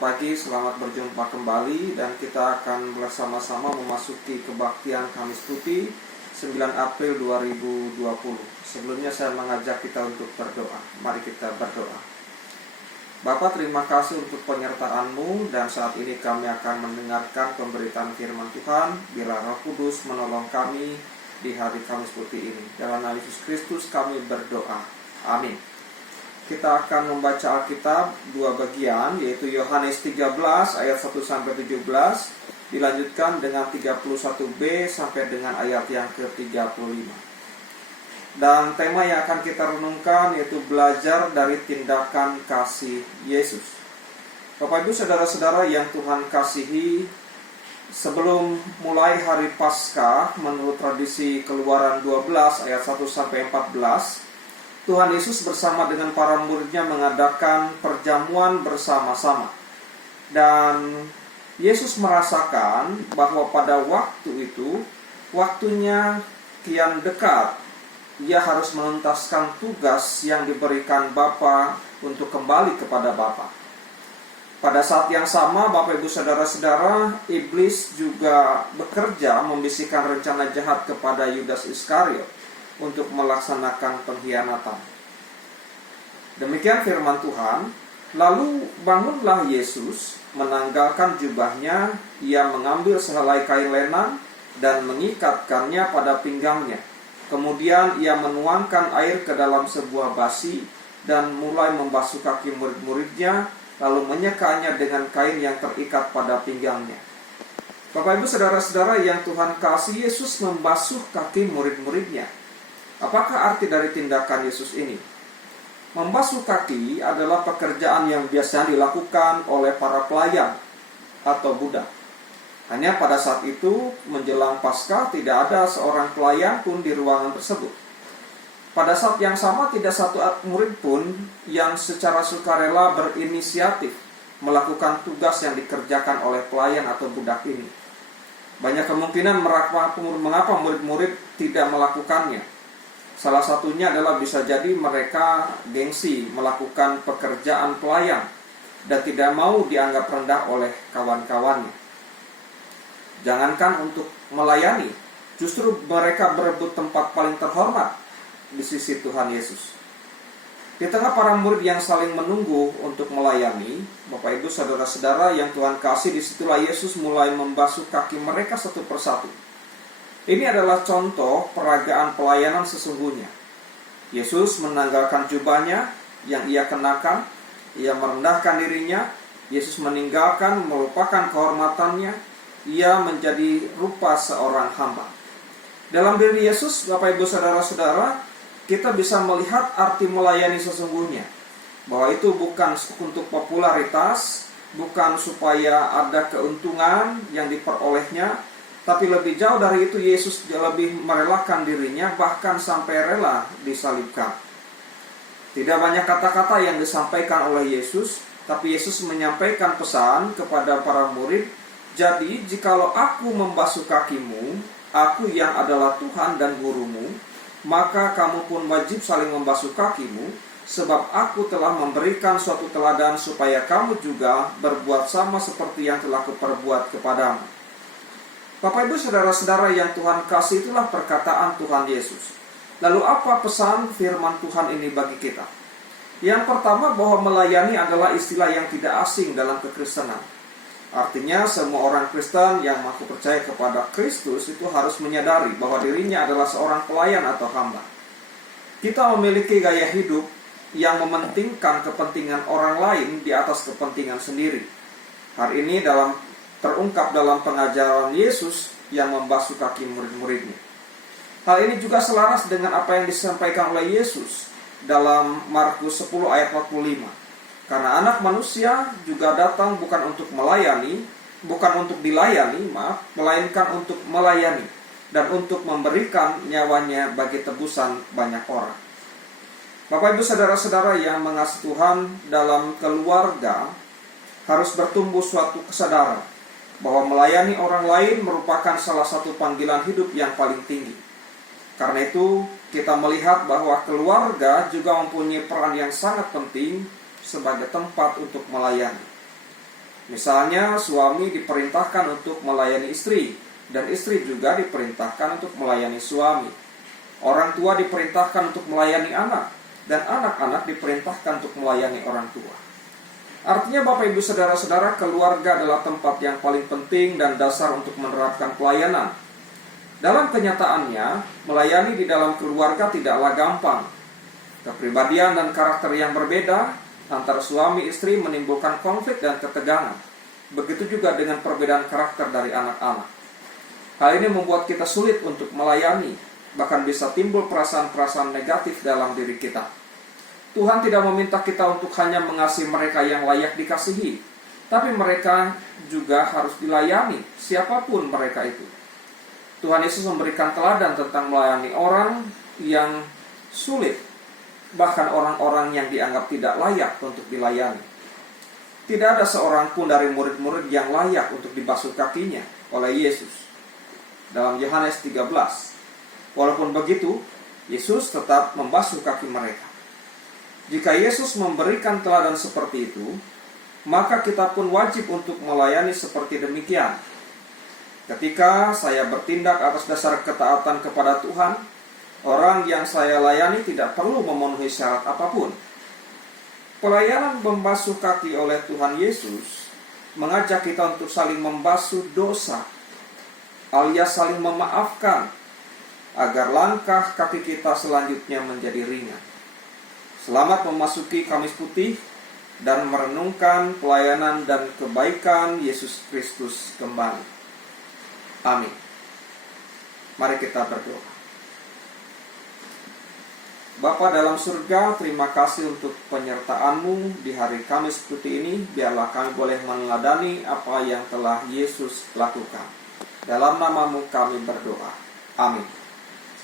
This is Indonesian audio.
pagi, selamat berjumpa kembali dan kita akan bersama-sama memasuki kebaktian Kamis Putih 9 April 2020. Sebelumnya saya mengajak kita untuk berdoa. Mari kita berdoa. Bapa, terima kasih untuk penyertaan-Mu dan saat ini kami akan mendengarkan pemberitaan firman Tuhan. Biarlah Roh Kudus menolong kami di hari Kamis Putih ini. Dalam nama Yesus Kristus kami berdoa. Amin. Kita akan membaca Alkitab dua bagian, yaitu Yohanes 13 ayat 1-17, dilanjutkan dengan 31b sampai dengan ayat yang ke-35. Dan tema yang akan kita renungkan yaitu belajar dari tindakan kasih Yesus. Bapak Ibu saudara-saudara yang Tuhan kasihi, sebelum mulai hari Paskah menurut tradisi Keluaran 12 ayat 1-14, Tuhan Yesus bersama dengan para muridnya mengadakan perjamuan bersama-sama. Dan Yesus merasakan bahwa pada waktu itu, waktunya kian dekat. Ia harus menuntaskan tugas yang diberikan Bapa untuk kembali kepada Bapa. Pada saat yang sama, Bapak Ibu saudara-saudara, iblis juga bekerja membisikkan rencana jahat kepada Yudas Iskariot untuk melaksanakan pengkhianatan. Demikian firman Tuhan. Lalu bangunlah Yesus, menanggalkan jubahnya, ia mengambil sehelai kain lenan dan mengikatkannya pada pinggangnya. Kemudian ia menuangkan air ke dalam sebuah basi dan mulai membasuh kaki murid-muridnya, lalu menyekanya dengan kain yang terikat pada pinggangnya. Bapak Ibu saudara-saudara yang Tuhan kasih, Yesus membasuh kaki murid-muridnya. Apakah arti dari tindakan Yesus ini? Membasuh kaki adalah pekerjaan yang biasanya dilakukan oleh para pelayan atau budak. Hanya pada saat itu, menjelang Paskah, tidak ada seorang pelayan pun di ruangan tersebut. Pada saat yang sama, tidak satu murid pun yang secara sukarela berinisiatif melakukan tugas yang dikerjakan oleh pelayan atau budak ini. Banyak kemungkinan mengapa murid-murid tidak melakukannya. Salah satunya adalah bisa jadi mereka gengsi melakukan pekerjaan pelayan dan tidak mau dianggap rendah oleh kawan-kawannya. Jangankan untuk melayani, justru mereka berebut tempat paling terhormat di sisi Tuhan Yesus. Di tengah para murid yang saling menunggu untuk melayani, Bapak Ibu saudara-saudara yang Tuhan kasih, disitulah Yesus mulai membasuh kaki mereka satu persatu. Ini adalah contoh peragaan pelayanan sesungguhnya. Yesus menanggalkan jubahnya yang ia kenakan, ia merendahkan dirinya, Yesus meninggalkan, melupakan kehormatannya, ia menjadi rupa seorang hamba. Dalam diri Yesus, Bapak Ibu saudara-saudara, kita bisa melihat arti melayani sesungguhnya. Bahwa itu bukan untuk popularitas, bukan supaya ada keuntungan yang diperolehnya, tapi lebih jauh dari itu, Yesus lebih merelakan dirinya, bahkan sampai rela disalibkan. Tidak banyak kata-kata yang disampaikan oleh Yesus, tapi Yesus menyampaikan pesan kepada para murid, jadi jikalau aku membasuh kakimu, aku yang adalah Tuhan dan gurumu, maka kamu pun wajib saling membasuh kakimu, sebab aku telah memberikan suatu teladan supaya kamu juga berbuat sama seperti yang telah kuperbuat kepadamu. Bapak Ibu saudara-saudara yang Tuhan kasih, itulah perkataan Tuhan Yesus. Lalu apa pesan firman Tuhan ini bagi kita? Yang pertama, bahwa melayani adalah istilah yang tidak asing dalam kekristenan. Artinya semua orang Kristen yang mengaku percaya kepada Kristus itu harus menyadari bahwa dirinya adalah seorang pelayan atau hamba. Kita memiliki gaya hidup yang mementingkan kepentingan orang lain di atas kepentingan sendiri. Hari ini terungkap dalam pengajaran Yesus yang membasuh kaki murid-muridnya. Hal ini juga selaras dengan apa yang disampaikan oleh Yesus dalam Markus 10 ayat 45. Karena anak manusia juga datang bukan untuk dilayani, melainkan untuk melayani dan untuk memberikan nyawanya bagi tebusan banyak orang. Bapak Ibu saudara-saudara yang mengasihi Tuhan, dalam keluarga harus bertumbuh suatu kesadaran bahwa melayani orang lain merupakan salah satu panggilan hidup yang paling tinggi. Karena itu, kita melihat bahwa keluarga juga mempunyai peran yang sangat penting sebagai tempat untuk melayani. Misalnya, suami diperintahkan untuk melayani istri, dan istri juga diperintahkan untuk melayani suami. Orang tua diperintahkan untuk melayani anak, dan anak-anak diperintahkan untuk melayani orang tua. Artinya Bapak Ibu Saudara-saudara, keluarga adalah tempat yang paling penting dan dasar untuk menerapkan pelayanan. Dalam kenyataannya, melayani di dalam keluarga tidaklah gampang. Kepribadian dan karakter yang berbeda antara suami istri menimbulkan konflik dan ketegangan. Begitu juga dengan perbedaan karakter dari anak-anak. Hal ini membuat kita sulit untuk melayani, bahkan bisa timbul perasaan-perasaan negatif dalam diri kita. Tuhan tidak meminta kita untuk hanya mengasihi mereka yang layak dikasihi, tapi mereka juga harus dilayani, siapapun mereka itu. Tuhan Yesus memberikan teladan tentang melayani orang yang sulit, bahkan orang-orang yang dianggap tidak layak untuk dilayani. Tidak ada seorang pun dari murid-murid yang layak untuk dibasuh kakinya oleh Yesus. Dalam Yohanes 13, walaupun begitu, Yesus tetap membasuh kaki mereka. Jika Yesus memberikan teladan seperti itu, maka kita pun wajib untuk melayani seperti demikian. Ketika saya bertindak atas dasar ketaatan kepada Tuhan, orang yang saya layani tidak perlu memenuhi syarat apapun. Pelayanan membasuh kaki oleh Tuhan Yesus mengajak kita untuk saling membasuh dosa, alias saling memaafkan, agar langkah kaki kita selanjutnya menjadi ringan. Selamat memasuki Kamis Putih dan merenungkan pelayanan dan kebaikan Yesus Kristus kembali. Amin. Mari kita berdoa. Bapa dalam surga, terima kasih untuk penyertaan-Mu di hari Kamis Putih ini. Biarlah kami boleh meneladani apa yang telah Yesus lakukan. Dalam nama-Mu kami berdoa. Amin.